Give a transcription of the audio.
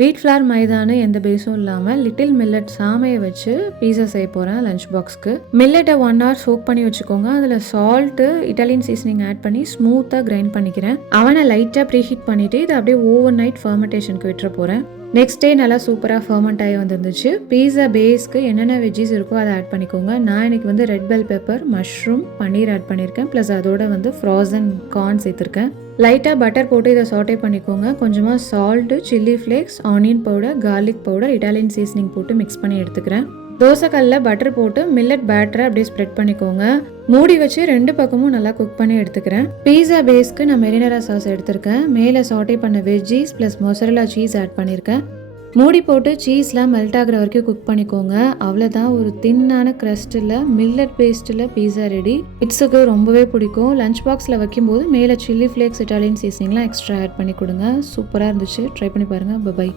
வீட் ஃப்ளார் மைதான்னு எந்த பேஸும் இல்லாமல் லிட்டில் மில்லட் சாமையை வச்சு பீஸா செய்ய போகிறேன் லஞ்ச் பாக்ஸ்க்கு. மில்லட்டை 1 hour சோக் பண்ணி வச்சுக்கோங்க. அதில் சால்ட்டு, இட்டாலியன் சீசனிங் ஆட் பண்ணி ஸ்மூத்தாக கிரைண்ட் பண்ணிக்கிறேன். அவனை லைட்டாக ப்ரீஹீட் பண்ணிவிட்டு இதை அப்படியே ஓவர் நைட் ஃபர்மெண்டேஷனுக்கு விட்டுற போகிறேன். நெக்ஸ்ட் டே நல்லா சூப்பராக ஃபர்மெண்ட் ஆகி வந்துருந்துச்சு. பீஸா பேஸ்க்கு என்னென்ன வெஜ்ஜிஸ் இருக்கோ அதை ஆட் பண்ணிக்கோங்க. நான் இன்னைக்கு வந்து ரெட் பெல் பெப்பர், மஷ்ரூம், பன்னீர் ஆட் பண்ணியிருக்கேன். ப்ளஸ் அதோட வந்து ஃப்ரோசன் கார்ன் சேர்த்துருக்கேன். லைட்டாக பட்டர் போட்டு இதை சாட்டே பண்ணிக்கோங்க. கொஞ்சமாக salt, chilli flakes, onion powder, garlic powder, Italian seasoning போட்டு மிக்ஸ் பண்ணி எடுத்துக்கிறேன். தோசைக்கல்லில் பட்டர் போட்டு மில்லட் பேட்டரை அப்படியே ஸ்ப்ரெட் பண்ணிக்கோங்க. மூடி வச்சு 2 பக்கமும் நல்லா குக் பண்ணி எடுத்துக்கிறேன். பீஸா பேஸ்க்கு நான் மெரினரா சாஸ் எடுத்திருக்கேன். மேலே சாட்டே பண்ண veggies plus mozzarella cheese add பண்ணியிருக்கேன். மூடி போட்டு சீஸ்லாம் மெல்ட் ஆகிற வரைக்கும் குக் பண்ணிக்கோங்க. அவ்வளோதான், ஒரு தின்னான க்ரஸ்ட்டில் மில்லட் பேஸ்ட்டில் பீஸா ரெடி. கிட்ஸுக்கு ரொம்பவே பிடிக்கும். லஞ்ச் பாக்ஸில் வைக்கும்போது மேலே சில்லி ஃப்ளேக்ஸ், இட்டாலியன் சீசனிங்லாம் எக்ஸ்ட்ரா ஆட் பண்ணி கொடுங்க. சூப்பராக இருந்துச்சு. ட்ரை பண்ணி பாருங்கள். பை.